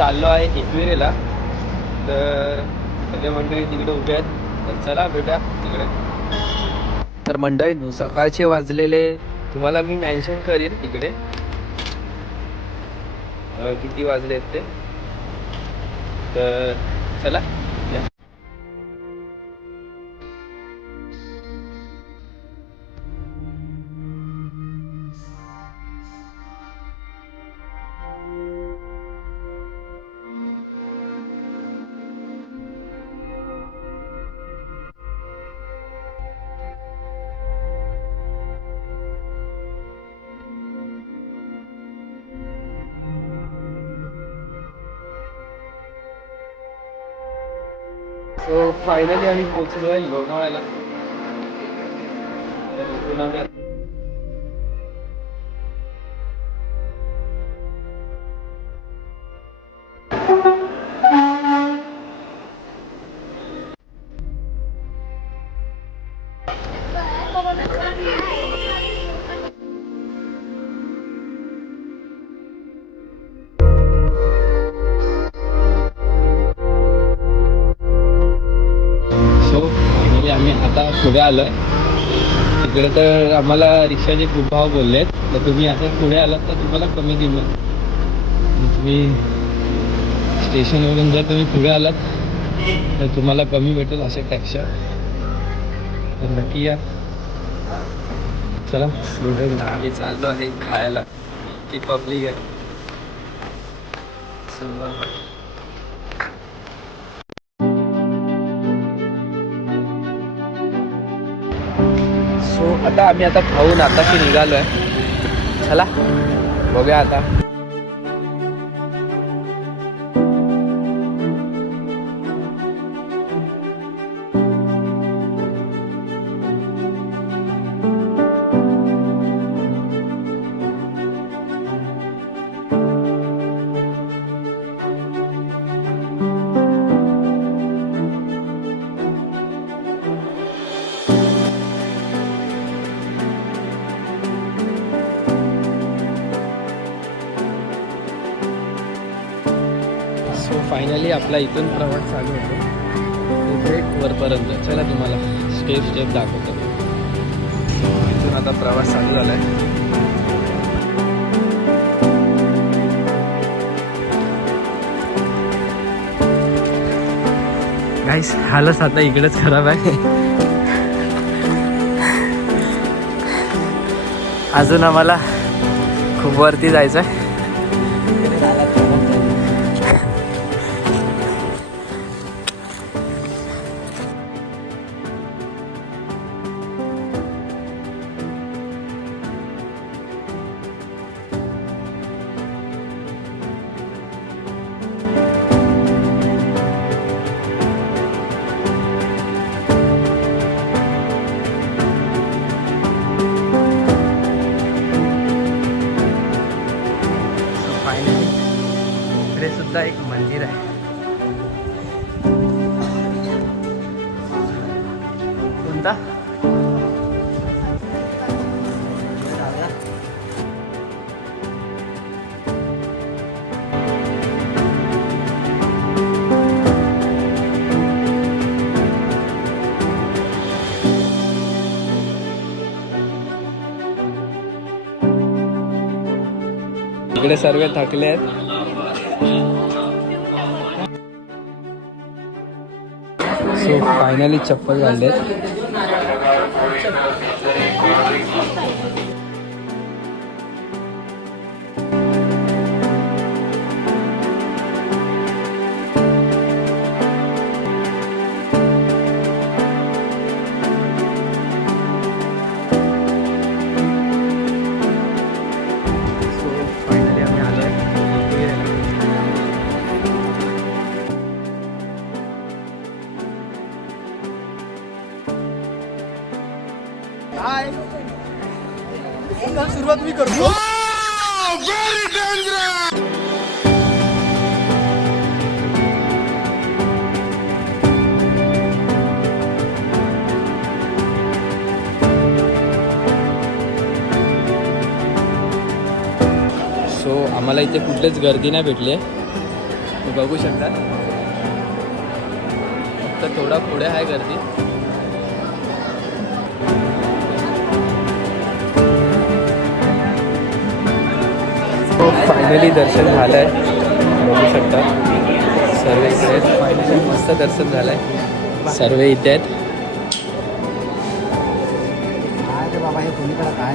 चाललो आहे एकविरेला. तर सगळे मंडळी तिकडे उभे आहेत, तर चला भेटा तिकडे. तर मंडळी सकाळचे वाजलेले तुम्हाला मी मेन्शन करीन तिकडे किती वाजले आहेत ते. तर चला या. सो फायनली आम्ही पोहोचलो आहे लोणावळ्याला. तर इथून आम्ही आम्ही आता पुढे आलो आहे. तिकडे तर आम्हाला रिक्षाचे खूप भाव बोलले आहेत, तर तुम्ही आता पुढे आलात तर तुम्हाला कमी देईल. तुम्ही स्टेशनवरून जर तुम्ही पुढे आलात तर तुम्हाला कमी भेटेल अशा टॅक्स्या. तर नक्की या. चला पुढे आम्ही चाललो आहे खायला. ती पब्लिक आहे. सो आता आम्ही खाऊन आताशी निघालो आहे. चला बघूया आता. सो फायनली आपला इथून प्रवास चालू होतो इथे वरपर्यंत. चला तुम्हाला स्टेप दाखवतो. इथून आता प्रवास चालू झाला आहे. गाईस हालच आता इकडेच खराब आहे. अजून आम्हाला खूप वरती जायचं आहे. इकडे सुद्धा एक मंदिर आहे. कोणता? इकडे सर्व थकले आहेत. सो फायनली चप्पल घाललेत. सुरुवात मी करतो. सो आम्हाला इथे कुठलीच गर्दी नाही भेटली. ते बघू शकता. फक्त थोडा पुढे आहे गर्दी. फायनली दर्शन झालं आहे. बघू शकता सर्व इथे आहेत. फायनली मस्त दर्शन झालं आहे. सर्व इथे आहेत. बाबा हे कोणीकडे काय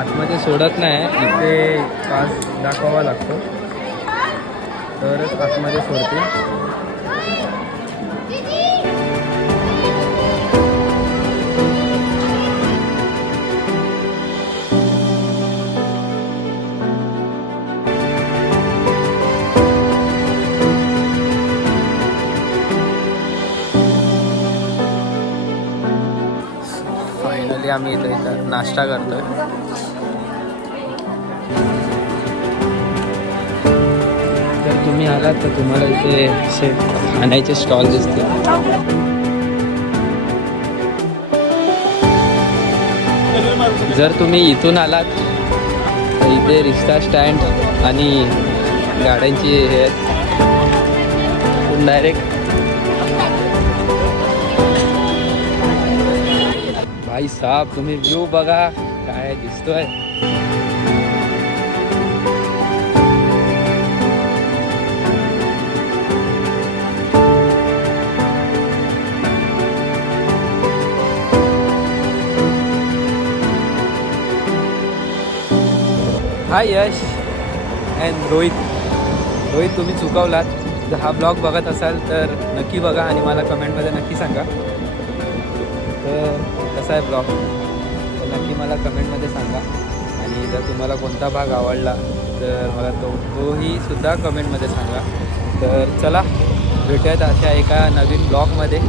आतमध्ये सोडत नाही. इथे पास दाखवावा लागतो तरच आतमध्ये सोडतील. फायनली आम्ही इथं नाश्ता करतोय. जर तुम्ही आलात तर तुम्हाला इथे असे खाण्याचे स्टॉल दिसतील. जर तुम्ही इथून आलात तर इथे रिक्षा स्टँड आणि गाड्यांची हे डायरेक्ट भाई साहब तुम्ही व्ह्यू बघा काय दिसतोय. हाय यश अँड रोहित. तुम्ही चुकवलात. जर हा ब्लॉग बघत असाल तर नक्की बघा आणि मला कमेंटमध्ये नक्की सांगा तर कसा आहे ब्लॉग. तर नक्की मला कमेंटमध्ये सांगा. आणि जर तुम्हाला कोणता भाग आवडला तर मला तोही सुद्धा कमेंटमध्ये सांगा. तर चला भेटूयात अशा एका नवीन ब्लॉगमध्ये.